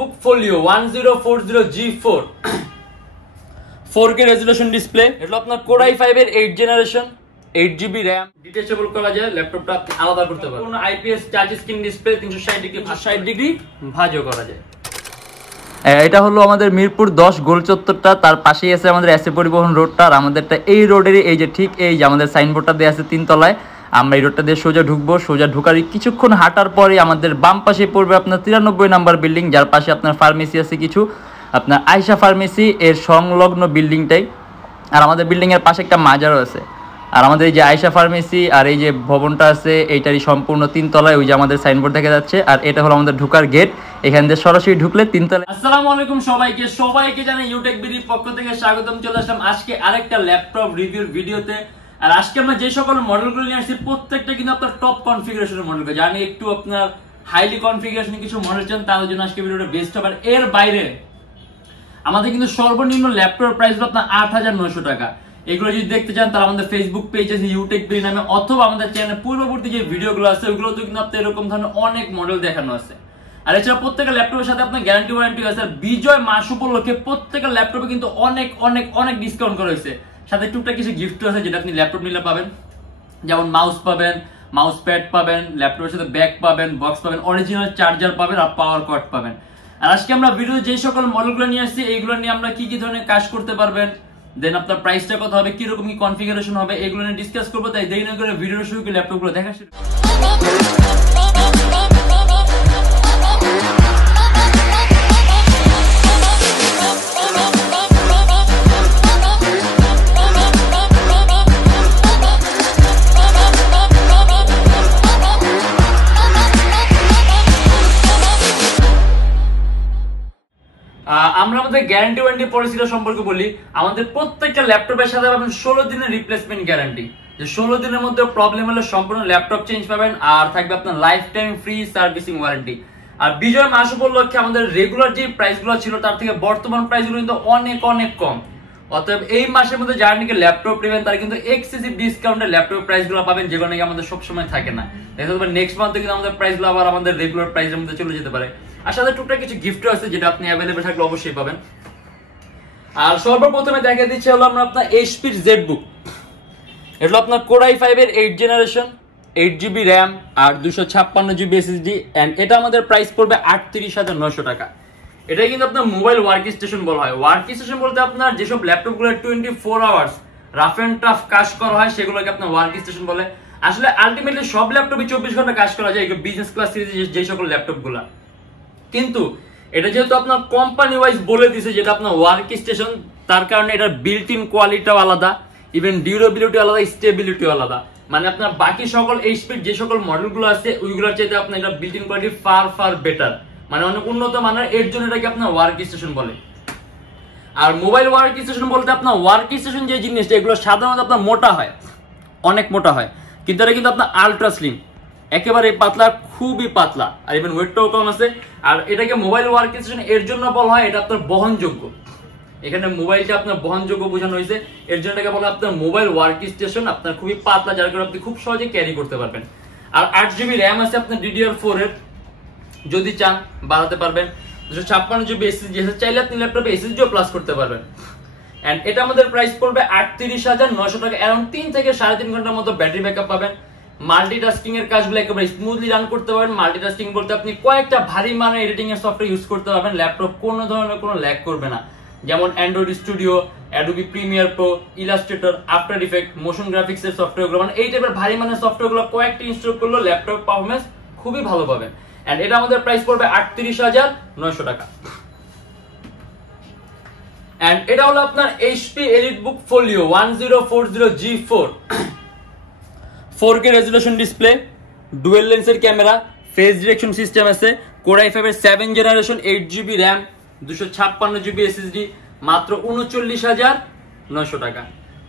বুক folio 1040G4 4K resolution display. এটা আপনার Core i5 এর 8 জেনারেশন, 8GB RAM, ডিটেচেবল করা যায়, ল্যাপটপটা আপনি আলাদা করতে পারবেন। কোনো IPS touch screen display, 360 degree ভাঁজও করা যায়। এটা হলো আমাদের মিরপুর 10 গোল চত্বরটা, তার পাশেই আছে আমাদের এসএ পরিবহন রোডটা। আর আমাদেরটা এই রোডেরই এই যে ঠিক এই যে আমাদের সাইনবোর্ডটা দেওয়া আছে 3 তলায়। আমরা এই রোডটা দিয়ে সোজা ঢুকবো, সোজা ঢুকার কিছুক্ষণ হাঁটার পরে আমাদের বাম পাশে পড়বে আপনার 93 নাম্বার বিল্ডিং, যার পাশে আপনার ফার্মেসি আছে কিছু, আপনার আয়শা ফার্মেসি এর সংলগ্ন বিল্ডিংটাই। আর আমাদের বিল্ডিংয়ের পাশে একটা মাজারও আছে। আর আমাদের এই যে আয়শা ফার্মেসি আর এই যে ভবনটা আছে এইটারই সম্পূর্ণ 3 তলায়, ওই যে আমাদের সাইনবোর্ড দেখা যাচ্ছে। আর এটা হলো আমাদের ঢোকার গেট, এখান দিয়ে সরাসরি ঢুকলে 3 তলায়। আসসালামু আলাইকুম সবাইকে জানাই Youtechbd পক্ষ থেকে স্বাগতম। চলে আসলাম আজকে আরেকটা ল্যাপটপ রিভিউর ভিডিওতে। আর আজকে আমরা যে সকল মডেলগুলো নিয়ে আসছি প্রত্যেকটা কিন্তু আপনার টপ কনফিগারেশনের মডেল, জানি একটু আপনার হাইলি কনফিগারেশনে কিছু মডেল চান, তার জন্য আজকে ভিডিওটা বেস্ট হবে। আর এর বাইরে আমাদের কিন্তু সর্বনিম্ন ল্যাপটপের প্রাইস হলো আপনার 8900 টাকা। এগুলো যদি দেখতে চান তাহলে আমাদের ফেসবুক পেজ আছে Youtechbd নামে, অথবা আমাদের চ্যানেলে পূর্ববর্তী যে ভিডিওগুলো আছে ওগুলোতে কিন্তু আপনার এরকম ধরনের অনেক মডেল দেখানো আছে। আর এছাড়া প্রত্যেকটা ল্যাপটপের সাথে আপনার গ্যারান্টি ওয়ারেন্টি আছে। আর বিজয় মাস উপলক্ষে প্রত্যেকটা ল্যাপটপে কিন্তু অনেক অনেক অনেক ডিসকাউন্ট করা হয়েছে, সাথে টুকটাক কিছু গিফট আছে যেটা আপনি ল্যাপটপ নিলে পাবেন। যেমন মাউস পাবেন, মাউস প্যাড পাবেন, ল্যাপটপের সাথে ব্যাগ পাবেন, বক্স পাবেন, অরিজিনাল চার্জার পাবেন আর পাওয়ার কর্ড পাবেন। আর আজকে আমরা ভিডিও যে সকল মডেলগুলো নিয়ে আসছি এইগুলো নিয়ে আমরা কি কি ধরনের কাজ করতে পারবেন, দেন আপনার প্রাইসটা কত হবে, কিরকম কি কনফিগারেশন হবে, এগুলো নিয়ে ডিসকাস করবো। তাই দেরি না করে ভিডিও শুরু করে ল্যাপটপগুলো দেখা শুরু। আমরা আমাদের গ্যারান্টি ওয়ারেন্টি পলিসিটা সম্পর্কে বলি। আমাদের প্রত্যেকটা ল্যাপটপের সাথে পাবেন 16 দিনের রিপ্লেসমেন্ট গ্যারান্টি, যে 16 দিনের মধ্যে প্রবলেম হলে সম্পূর্ণ ল্যাপটপ চেঞ্জ পাবেন। আর থাকবে আপনার life time free servicing warranty. আর বিজয় মাস উপলক্ষে আমাদের রেগুলার যে প্রাইসগুলো ছিল তার থেকে বর্তমান প্রাইসগুলো কিন্তু অনেক অনেক কম। অতএব এই মাসের মধ্যে যারা নাকি ল্যাপটপ নেবেন তারা কিন্তু এক্সেসিভ ডিসকাউন্টে ল্যাপটপ প্রাইসগুলো পাবেন, যেগুলো নাকি আমাদের সবসময় থাকে না। নেক্সট মান্থে কিন্তু আমাদের প্রাইসগুলো আবার আমাদের রেগুলার প্রাইসের মধ্যে চলে যেতে পারে। আর সাথে টুকটাক কিছু গিফটও আছে যেটা আপনি অ্যাভেলেবল থাকলে অবশ্যই পাবেন। আর সর্বপ্রথমে দেখা দিচ্ছে হলো আমরা আপনার এইচপির জেডবুক। এটা আপনার Core i5 এর 8 জেনারেশন, 8GB RAM আর 256GB SSD। এন্ড এটা আমাদের প্রাইস পড়বে 38900 টাকা। এটা কিন্তু আপনার মোবাইল ওয়ার্ক স্টেশন বলা হয়। ওয়ার্ক স্টেশন বলতে আপনার যেসব ল্যাপটপগুলো 24 আওয়ার্স রাফ এন্ড টাফ কাজ করা হয় সেগুলোকে আপনার ওয়ার্ক স্টেশন বলে। আসলে আলটিমেটলি সব ল্যাপটপে 24 ঘন্টা কাজ করা যায়, বিজনেস ক্লাস সিরিজে যে সকল ল্যাপটপগুলো। কিন্তু এটা যেহেতু আপনার কোম্পানি ওয়াইজ বলে দিছে যেটা আপনার ওয়ার্ক স্টেশন, তার কারণে এটার বিল্ট ইন কোয়ালিটিও আলাদা, ইভেন ডিউরেবিলিটি আলাদা, স্টেবিলিটিও আলাদা। মানে আপনার বাকি সকল এইচপির যে সকল মডেলগুলো আছে ওইগুলোর চাইতে আপনার এটা built in quality far better, মানে অনেক উন্নত মানের। এর জন্য এটাকে আপনার ওয়ার্ক স্টেশন বলে। আর মোবাইল ওয়ার্ক স্টেশন বলতে আপনার ওয়ার্ক স্টেশন যে জিনিসটা এগুলো সাধারণত আপনার মোটা হয়, অনেক মোটা হয়, কিন্তু এটা কিন্তু আপনার আলট্রা স্লিম, একেবারে পাতলা, খুবই পাতলা, আর ইভেন ওয়েটটাও কম আছে। আর এটাকে মোবাইল ওয়ার্ক স্টেশন এর জন্য বলা হয় এটা আপনার বহনযোগ্য। এখানে মোবাইলটা আপনার বহনযোগ্য বোঝানো হয়েছে, এর জন্য এটাকে বলা হয় আপনার মোবাইল ওয়ার্ক স্টেশন। আপনার খুবই পাতলা, যার কারণে আপনি খুব সহজে ক্যারি করতে পারবেন। আর 8GB RAM আছে আপনার DDR4 এর, যদি চান বাড়াতে পারবেন। 256GB SSD চাইলে আপনি ল্যাপটপে SSDও প্লাস করতে পারবেন। এন্ড এটা আমাদের প্রাইস পড়বে 38900 টাকা। অ্যারাউন্ড 3 থেকে 3.5 ঘন্টার মতো ব্যাটারি ব্যাকআপ পাবেন। মাল্টিটাস্কিং এর কাজগুলো একেবারে স্মুথলি রান করতে পারবেন। মাল্টিটাস্কিং বলতে আপনি কয়েকটা ভারী মানের এডিটিং এর সফটওয়্যার ইউজ করতে পারবেন, ল্যাপটপ কোনো ধরনের কোনো ল্যাগ করবে না। যেমন Android studio, Adobe Premiere Pro, Illustrator, after effect, motion graphics এর সফটওয়্যারগুলো, মানে এই টাইপের ভারী মানের সফটওয়্যারগুলো কয়েকটা ইনস্টল করলে ল্যাপটপ পারফরম্যান্স খুবই ভালো পাবেন। এন্ড এটা আমাদের প্রাইস পড়বে 38900 টাকা। এন্ড এটা হলো আপনার HP EliteBook Folio 1040G4 4K resolution display, dual লেন্সের ক্যামেরা, ফেস ডিটেকশন সিস্টেম আছে, Core i5 এর 7 generation, 8GB RAM, 256GB SSD, মাত্র 39900 টাকা।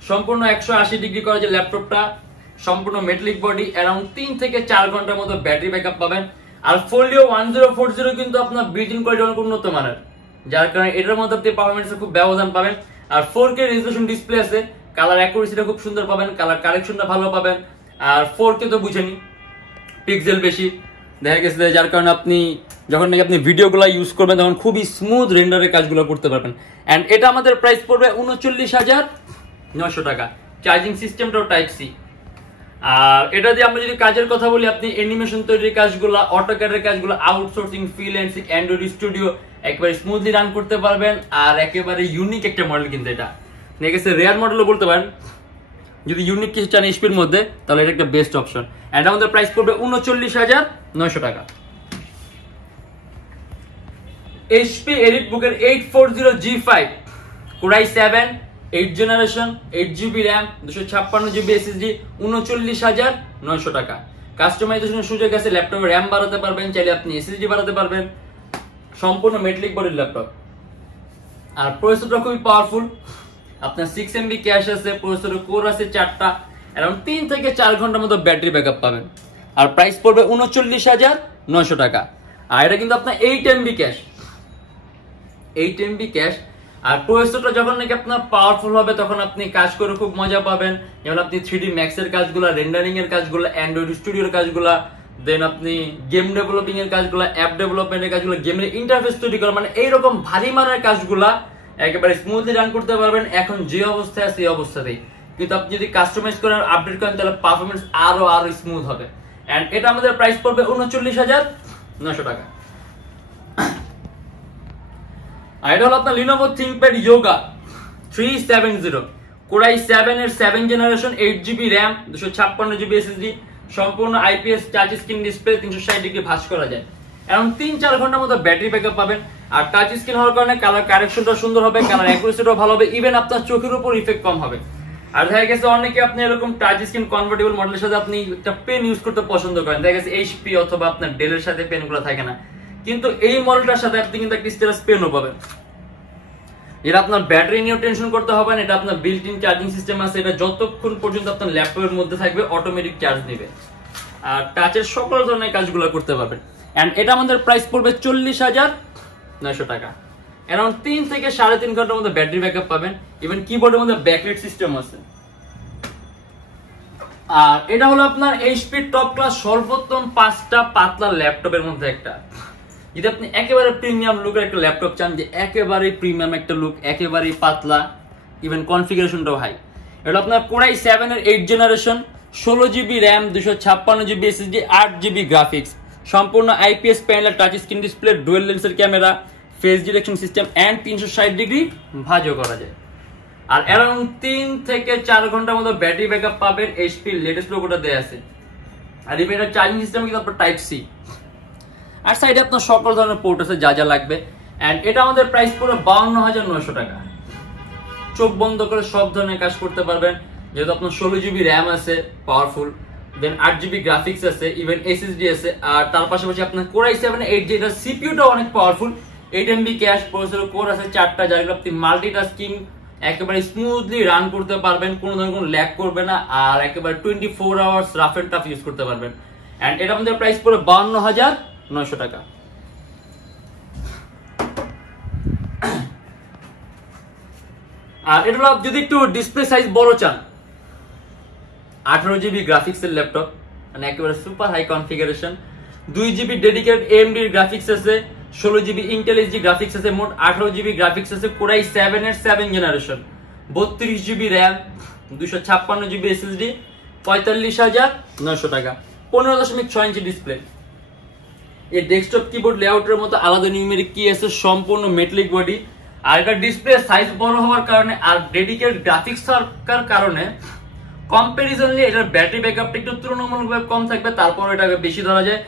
সম্পূর্ণ 180 ডিগ্রি করা যে ল্যাপটপটা, সম্পূর্ণ মেটালিক বডি, অ্যারাউন্ড 3 থেকে 4 ঘন্টার মতো ব্যাটারি ব্যাকআপ পাবেন। আর Folio 1040 কিন্তু আপনার বিল্ট ইন কোয়ালিটি অনেক উন্নত মানের, যার কারণে এটার মধ্যে আপনি পারফরম্যান্সে খুব ব্যবধান পাবেন। আর 4K রেজোলিউশন ডিসপ্লে আছে, কালার অ্যাকুরেসিটা খুব সুন্দর পাবেন, কালার কারেকশনটা ভালো পাবেন। আর 4K তো বুঝেনি, পিক্সেল বেশি দেখা গেছে, যার কারণে আপনি যখন নাকি আপনি ভিডিওগুলো ইউজ করবেন তখন খুবই স্মুথ রেন্ডারের কাজগুলো করতে পারবেন। অ্যান্ড এটা আমাদের প্রাইস পড়বে 39,900 টাকা। চার্জিং সিস্টেমটাও টাইপ সি। আর এটা দিয়ে আমরা যদি কাজের কথা বলি, আপনি অ্যানিমেশন তৈরির কাজগুলো, অটোক্যাডের কাজগুলো, আউটসোর্সিং, ফ্রিল্যান্সিং, অ্যান্ড্রয়েড স্টুডিও একেবারে স্মুথলি রান করতে পারবেন। আর একেবারে ইউনিক একটা মডেল কিন্তু এটা, ঠিক আছে, রেয়ার মডেলও বলতে পারেন। যদি ইউনিক কিছু চান এইচপির মধ্যে তাহলে এটা একটা বেস্ট অপশন। অ্যান্ড আমাদের প্রাইস পড়বে 39,900 টাকা। HP এলিটবুকের 840G5 Core i7 8 জেনারেশন 8GB RAM 256GB SSD 39,900 টাকা। কাস্টমাইজেশনের সুযোগ আছে, ল্যাপটপে RAM বাড়াতে পারবেন, চাইলে আপনি SSD বাড়াতে পারবেন। সম্পূর্ণ মেটালিক বডির ল্যাপটপ। আর প্রসেসরটা খুবই পাওয়ারফুল, আপনার 6MB ক্যাশ আছে, প্রসেসরের কোর আছে 4টা, অ্যারাউন্ড 3 থেকে 4 ঘন্টার মতো ব্যাটারি ব্যাকআপ পাবেন। আর প্রাইস পড়বে 39,900 টাকা। আর এটা কিন্তু আপনার 8MB ক্যাশ, 8MB ক্যাশ। আর প্রসেসরটা যখন নাকি আপনার পাওয়ারফুল হবে তখন আপনি কাজ করে খুব মজা পাবেন। যেমন আপনি 3D Max এর কাজগুলো, রেন্ডারিং এর কাজগুলো, অ্যান্ড্রয়েড স্টুডিওর কাজগুলো, দেন আপনি গেম ডেভেলপিং এর কাজগুলো, অ্যাপ ডেভেলপমেন্টের কাজগুলো, গেমের ইন্টারফেস তৈরি করা, মানে এইরকম ভারী মানের কাজগুলা একেবারে স্মুথলি রান করতে পারবেন এখন যে অবস্থায় আছে এই অবস্থাতেই। কিন্তু আপনি যদি কাস্টমাইজ করেন, আপডেট করেন, তাহলে পারফরমেন্স আরো স্মুথ হবে। এন্ড এটা আমাদের প্রাইস পড়বে 39,900 টাকা। আর এটা হলো আপনার Lenovo ThinkPad Yoga 370 Core i7 এর 7 generation 8GB RAM 256GB SSD, সম্পূর্ণ IPS touch screen display, 360 degree ভাঁজ করা যায়। এখন 3-4 ঘন্টার মতো ব্যাটারি ব্যাকআপ পাবেন। আর টাচ স্ক্রিন হওয়ার কারণে কালার কারেকশনটা সুন্দর হবে, কালার অ্যাকুরেসিটাও ভালো হবে, ইভেন আপনার চোখের উপর ইফেক্ট কম হবে। আর দেখা গেছে অনেকে আপনি এরকম টাচ স্ক্রিন কনভার্টেবল মডেলের সাথে আপনি একটা পেন ইউজ করতে পছন্দ করেন, দেখা গেছে HP অথবা আপনার ডেলের সাথে পেনগুলো থাকে না, কিন্তু এই মডেলটার সাথে আপনি কিন্তু একটা স্টেলাস পেনও পাবেন। এটা আপনার ব্যাটারি নিয়েও টেনশন করতে হবে না, এটা আপনার বিল্ট ইন চার্জিং সিস্টেম আছে, এটা যতক্ষণ পর্যন্ত আপনার ল্যাপটপের মধ্যে থাকবে অটোমেটিক চার্জ নেবে। আর টাচের সকল ধরনের কাজগুলো করতে পারবেন। এন্ড এটা আমাদের প্রাইস পড়বে 40,900 টাকা। অ্যারাউন্ড 3 থেকে 3.5 ঘন্টার মধ্যে ব্যাটারি ব্যাকআপ পাবেন, ইভেন কিবোর্ডের মধ্যে ব্যাকলাইট সিস্টেম আছে। আর এটা হলো আপনার HP টপ ক্লাস সর্বোত্তম 5টা পাতলা ল্যাপটপের মধ্যে একটা। যদি আপনি একেবারে প্রিমিয়াম লুকের একটা ল্যাপটপ চান, যে একেবারে প্রিমিয়াম একটা লুক, একেবারে পাতলা, ইভেন কনফিগারেশনটাও হাই, এটা আপনার Core i7 এর 8 generation 16GB RAM 256GB SSD 8GB graphics, সম্পূর্ণ IPS panel, touch screen display, dual লেন্সের camera, face detection system and 360 degree ভাঁজও করা যায়। আর অ্যারাউন্ড 3 থেকে 4 ঘন্টার মতো ব্যাটারি ব্যাকআপ পাবেন, HP লেটেস্ট লোগোটা দেয়া আছে। আর ইভেন এটা চার্জিং সিস্টেম কিন্তু আপনার টাইপ সি। আর সাইডে আপনার সকল ধরনের পোর্ট আছে যা যা লাগবে। এন্ড এটা আমাদের প্রাইস পড়ে 52,900 টাকা। চোখ বন্ধ করে সব ধরনের কাজ করতে পারবেন, যেহেতু আপনার 16GB RAM আছে পাওয়ারফুল, দেন 8GB গ্রাফিক্স আছে, ইভেন SSD আছে। আর তার পাশাপাশি আপনার Core i7 8 যেটা সিপিইউটা অনেক powerful, 8MB cash, processor core আছে 4টা, যার আপনি মাল্টিটাস্কিং একেবারে স্মুথলি রান করতে পারবেন, কোনো ধরনের কোনো ল্যাগ করবে না। আর একেবারে 24 hours rough and tough use করতে পারবেন। এন্ড এটা আমাদের প্রাইস পড়ে 52,900 টাকা। আর এটা যদি একটু ডিসপ্লে সাইজ বড় চান, 18GB গ্রাফিক্সের ল্যাপটপ, মানে একেবারে super high configuration, 2GB dedicated AMD graphics আছে, 16GB ইন্টেল HD গ্রাফিক্স আছে, মোট 18GB গ্রাফিক্স আছে, Core i7 এর 7 generation, 32GB RAM 256GB SSD, 45,900 টাকা, 15.6 ইঞ্চি ডিসপ্লে। এই ডেস্কটপ কিবোর্ড লেআউটের মতো আলাদা নিউমেরিক কি আছে, সম্পূর্ণ মেটালিক বডি। আর এটা ডিসপ্লে সাইজ বড় হওয়ার কারণে আর ডেডিকেটেড গ্রাফিক্স থাকার কারণে কম্পারিজনলি এটার ব্যাটারি ব্যাকআপটা একটু তুলনামূলকভাবে কম থাকবে, তারপর এটাকে বেশি ধরা যায়।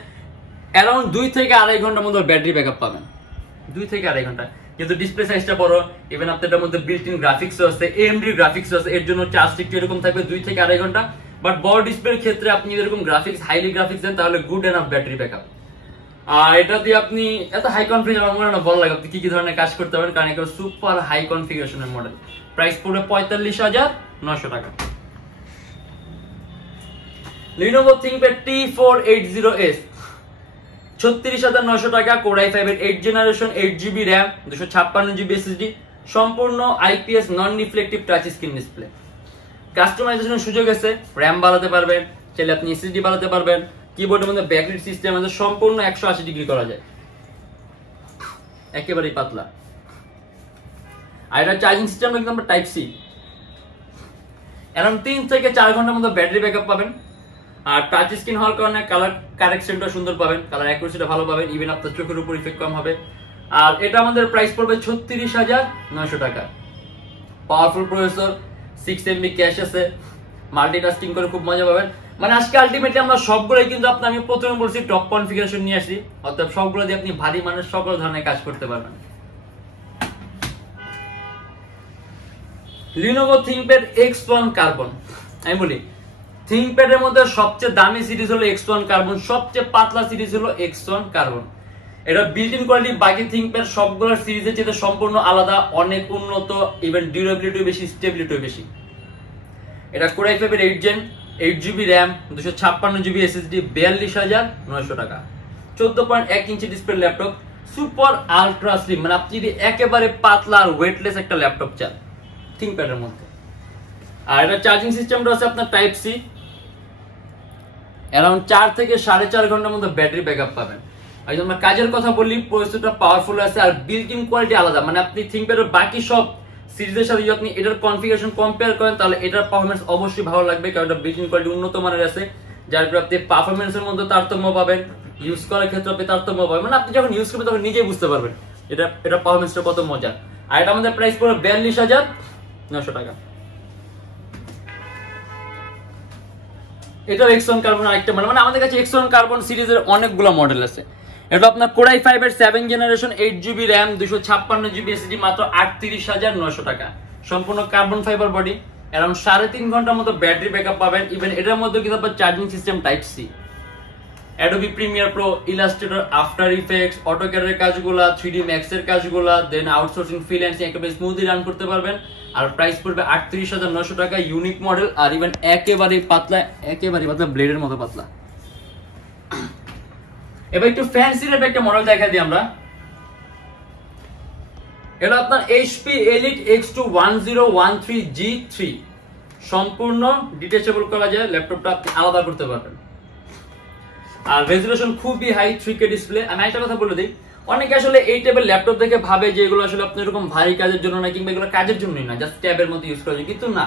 অ্যারাউন্ড 2 থেকে 2.5 ঘন্টার মধ্যে ব্যাটারি ব্যাকআপ পাবেন, 2 থেকে 2.5 ঘন্টা। কিন্তু ডিসপ্লে সাইজটা বড়, ইভেন আপনার এটার মধ্যে বিল্ট ইন গ্রাফিক্স আছে, AMD গ্রাফিক্স আছে, এর জন্য চার্জ একটু এরকম থাকবে 2 থেকে 2.5 ঘন্টা। বাট বড় ডিসপ্লের ক্ষেত্রে আপনি এরকম গ্রাফিক্স, হাইলি গ্রাফিক্স দেন তাহলে গুড এনাফ ব্যাটারি ব্যাকআপ। আর এটা দিয়ে আপনি এত হাই কনফিগারেশন, আমার মনে হয় ভালো লাগে আপনি কি কি ধরনের কাজ করতে পারেন, কারণ এটা সুপার হাই কনফিগারেশনের মডেল। প্রাইস পড়বে 45,900 টাকা। Lenovo ThinkPad T480S 36,900 টাকা, Core i5 এর 8 জেনারেশন 8GB RAM 256GB SSD, সম্পূর্ণ IPS নন রিফ্লেক্টিভ টাচ স্ক্রিন ডিসপ্লে। কাস্টমাইজেশনের সুযোগ আছে, RAM বাড়াতে পারবেন, চাইলে আপনি SSD বাড়াতে পারবেন, কিবোর্ডের মধ্যে ব্যাকলাইট সিস্টেম আছে, সম্পূর্ণ 180 ডিগ্রি করা যায়। একেবারেই পাতলা। আর এটা চার্জিং সিস্টেম কিন্তু আমরা টাইপ সি, অ্যারাউন্ড 3 থেকে 4 ঘন্টার মতো ব্যাটারি ব্যাকআপ পাবেন। আর টাচ স্ক্রিন হওয়ার কারণে কালার কারেকশনটা সুন্দর পাবেন, কালার অ্যাকুরেসিটা ভালো পাবেন, ইভেন আপনার চোখের উপর ইফেক্ট কম হবে। আর এটা আমাদের প্রাইস পড়বে 36,900 টাকা। পাওয়ারফুল প্রসেসর, 6 MB ক্যাশ আছে, মাল্টিটাস্কিং করে খুব মজা পাবেন। মানে আজকে আলটিমেটলি আমরা সবগুলোই কিন্তু আমি প্রথমে বলছি টপ কনফিগারেশন নিয়ে আসি, অর্থাৎ সবগুলো দিয়ে আপনি ভারী মানের সকল ধরনের কাজ করতে পারবেন। Lenovo ThinkPad X1 carbon. আমি বলি ThinkPad এর মধ্যে সবচেয়ে দামি সিরিজ হলো X1 কার্বন, সবচেয়ে পাতলা সিরিজ হলো X1 কার্বন। এটা বিল্ট ইন কোয়ালিটি বাকি ThinkPad সবগুলোর সিরিজের চেয়ে সম্পূর্ণ আলাদা, অনেক উন্নত, ইভেন ডিউরেবিলিটি বেশি, স্টেবিলিটি বেশি। এটা Core i5 এর 8 Gen, 8GB RAM, 256GB SSD, 42,900 টাকা। 14.1 inch display laptop, super ultra slim, মানে আপনি যদি একেবারে পাতলা আর ওয়েটলেস একটা ল্যাপটপ চান ThinkPad এর মধ্যে। আর এটা চার্জিং সিস্টেমটা আছে আপনার টাইপ সি, অ্যারাউন্ড 4 থেকে 4.5 ঘন্টার মতো ব্যাটারি ব্যাকআপ পাবেন। আর যদি আমরা কাজের কথা বলি, প্রসেসরটা পাওয়ারফুল আছে আর বিল্ট ইন কোয়ালিটি আলাদা। মানে আপনি ThinkPad এর বাকি সব সিরিজের সাথে যদি আপনি এটার কনফিগারেশন কম্পেয়ার করেন তাহলে এটার পারফরম্যান্স অবশ্যই ভালো লাগবে, কারণ এটা বিল্ট ইন কোয়ালিটি উন্নত মানের আছে, যার উপর আপনি পারফরম্যান্সের মধ্যে তারতম্য পাবেন, ইউজ করার ক্ষেত্রে আপনি তারতম্য পাবেন। মানে আপনি যখন ইউজ করবেন তখন নিজেই বুঝতে পারবেন এটা পারফরম্যান্সটা কত মজা। আর এটা আমাদের প্রাইস পড়বে 42,900 টাকা। এটা X1 কার্বন আরেকটা মানে আমাদের কাছে X1 কার্বন সিরিজের অনেকগুলো মডেল আছে। এটা আপনার Core i5 এর 7 generation, 8GB RAM, 256GB SSD, মাত্র 38,900 টাকা। সম্পূর্ণ কার্বন ফাইবার বডি, অ্যারাউন্ড 3.5 ঘন্টার মতো ব্যাটারি ব্যাকআপ পাবেন। ইভেন এটার মধ্যে কিন্তু আপনার charging system type C. Adobe Premiere Pro, Illustrator, After Effects, AutoCAD এর কাজগুলা, 3D Max এর কাজগুলা, দেন আউটসোর্সিং ফ্রিল্যান্সিং একেবারে স্মুথলি রান করতে পারবেন। আর প্রাইস পড়বে 38,900 টাকা। ইউনিক মডেল আর ইভেন একেবারে পাতলা ব্লেডের মতো পাতলা। এবার একটু ফ্যান্সি টাইপ একটা মডেল দেখা দিই আমরা। এটা আপনার HP Elite X2 1013G3, সম্পূর্ণ ডিটেচেবল করা যায়, ল্যাপটপটা আপনি আলাদা করতে পারবেন। আর রেজোলিউশন খুবই হাই, 3K ডিসপ্লে। আমি একটা কথা বলে দিই, অনেকে আসলে এই টাইপের ল্যাপটপ দেখে ভাবে যে এগুলো আসলে আপনি এরকম ভারী কাজের জন্য না, কিংবা এগুলো কাজের জন্যই না, জাস্ট ট্যাবের মতো ইউজ করা যায়, কিন্তু না,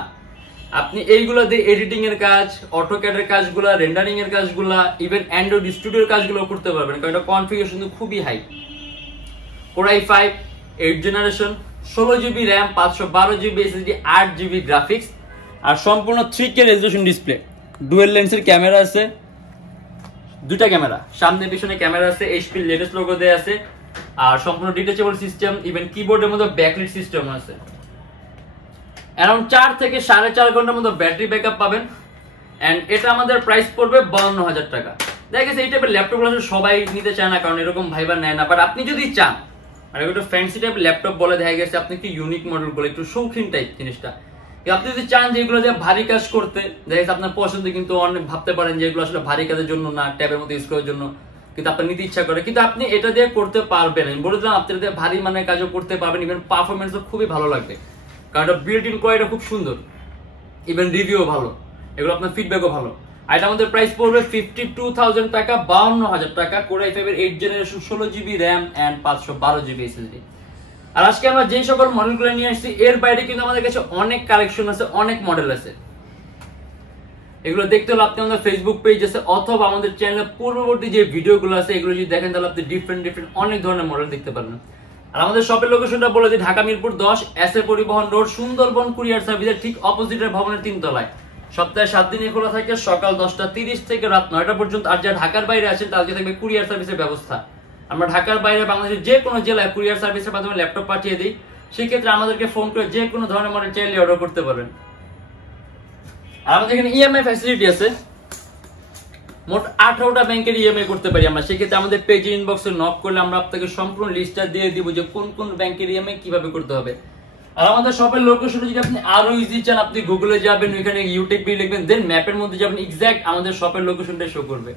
আপনি এইগুলো দিয়ে এডিটিং এর কাজ, অটোক্যাড এর কাজগুলো, রেন্ডারিং এর কাজগুলো, ইভেন অ্যান্ড্রয়েড স্টুডিওর কাজগুলো করতে পারবেন, কারণ এটা কনফিগারেশন খুবই high. Core i5 8 generation, 16GB RAM, 512GB SSD, 8GB graphics, আর সম্পূর্ণ 3K রেজোলিউশন ডিসপ্লে। ডুয়েল লেন্সের ক্যামেরা আছে, দুইটা ক্যামেরা, সামনে পিছনে ক্যামেরা আছে, HP লেটেস্ট লোগো দেয়া আছে, আর সম্পূর্ণ ডিটেচেবল সিস্টেম, ইভেন কিবোর্ডের মধ্যে ব্যাকলাইট সিস্টেম আছে। অ্যারাউন্ড 4 থেকে 4.5 ঘন্টার মতো ব্যাটারি ব্যাকআপ পাবেন। এন্ড এটা আমাদের প্রাইস পড়বে 52,000 টাকা। দেখা গেছে এই টাইপের ল্যাপটপগুলো সবাই নিতে চায় না, কারণ এরকম ভাইবার নেয় না, বাট আপনি যদি চান আর একটু ফ্যান্সি টাইপ ল্যাপটপ বলে দেখা গেছে আপনি কি ইউনিক মডেল বলে একটু শৌখিন টাইপ জিনিসটা, আপনি যদি চান যে এগুলো দিয়ে ভারী কাজ করতে, দেখা গেছে আপনার পছন্দ, কিন্তু অনেক ভাবতে পারেন যে এগুলো আসলে ভারী কাজের জন্য না, ট্যাবের মতো ইউজ করার জন্য, কিন্তু আপনার নিতে ইচ্ছা করে, কিন্তু আপনি এটা দিয়ে করতে পারবেন। আমি বলে দিলাম আপনি দিয়ে ভারী মানের কাজও করতে পারবেন, ইভেন পারফরমেন্সও খুবই ভালো লাগবে, কারণ এটা বিল্ট ইন কোয়ালিটি খুব সুন্দর, ইভেন রিভিউ ভালো, এগুলো আপনার ফিডব্যাকও ভালো। আর এটা আমাদের প্রাইস পড়বে 52,000 টাকা, 52,000 টাকা। Core i5 এর 8 generation, 16GB RAM and 512GB SSD। আর আজকে আমরা যে সকল মডেলগুলো নিয়ে আসছি এর বাইরে কিন্তু আমাদের কাছে অনেক কালেকশন আছে, অনেক মডেল আছে। এগুলো দেখতে হলে আপনি আমাদের ফেসবুক পেজ আছে অথবা আমাদের চ্যানেলে পূর্ববর্তী যে ভিডিওগুলো আছে এগুলো যদি দেখেন তাহলে আপনি ডিফারেন্ট অনেক ধরনের মডেল দেখতে পারবেন। আর আমাদের শপের লোকেশনটা বলে দিই, ঢাকা মিরপুর 10, এসএ পরিবহন রোড, সুন্দরবন কুরিয়ার সার্ভিসের ঠিক অপোজিটের ভবনের 3 তলায়। সপ্তাহে 7 দিনই খোলা থাকে, সকাল 10:30 থেকে রাত 9টা পর্যন্ত। আর যারা ঢাকার বাইরে আছেন তাদের থাকবে কুরিয়ার সার্ভিসের ব্যবস্থা। আমরা ঢাকার বাইরে বাংলাদেশের যে কোনো জেলায় কুরিয়ার সার্ভিসের মাধ্যমে ল্যাপটপ পাঠিয়ে দিই, সেক্ষেত্রে আমাদেরকে ফোন করে যে কোনো ধরনের মডেল চাইলে অর্ডার করতে পারবেন। আর আমাদের এখানে ইএমআই ফ্যাসিলিটি আছে, মোট 18টা ব্যাংকের ইএমআই করতে পারি আমরা। সেক্ষেত্রে আমাদের পেজ ইনবক্সে নক করলে আমরা আপনাকে সম্পূর্ণ লিস্টটা দিয়ে দিব যে কোন কোন ব্যাংকের ইএমআই কিভাবে করতে হবে। আর আমাদের শপের লোকেশন যদি আপনি আরো ইজি চান, আপনি গুগলে যাবেন, ওইখানে Youtechbd লিখবেন, দেন ম্যাপের মধ্যে যাবেন, এক্সাক্ট আমাদের শপের লোকেশনটা শো করবে।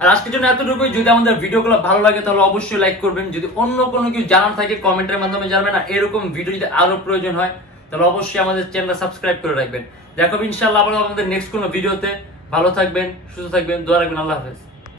আর আজকের জন্য এতটুকুই। যদি আমাদের ভিডিওগুলো ভালো লাগে তাহলে অবশ্যই লাইক করবেন। যদি অন্য কোনো কিছু জানার থাকে কমেন্টের মাধ্যমে জানাবেন। আর এরকম ভিডিও যদি আরো প্রয়োজন হয় তাহলে অবশ্যই আমাদের চ্যানেলটা সাবস্ক্রাইব করে রাখবেন। দেখো ইনশাআল্লাহ আবার আমাদের নেক্সট কোনো ভিডিওতে। ভালো থাকবেন, সুস্থ থাকবেন, দোয়া রাখবেন। আল্লাহ হাফেজ।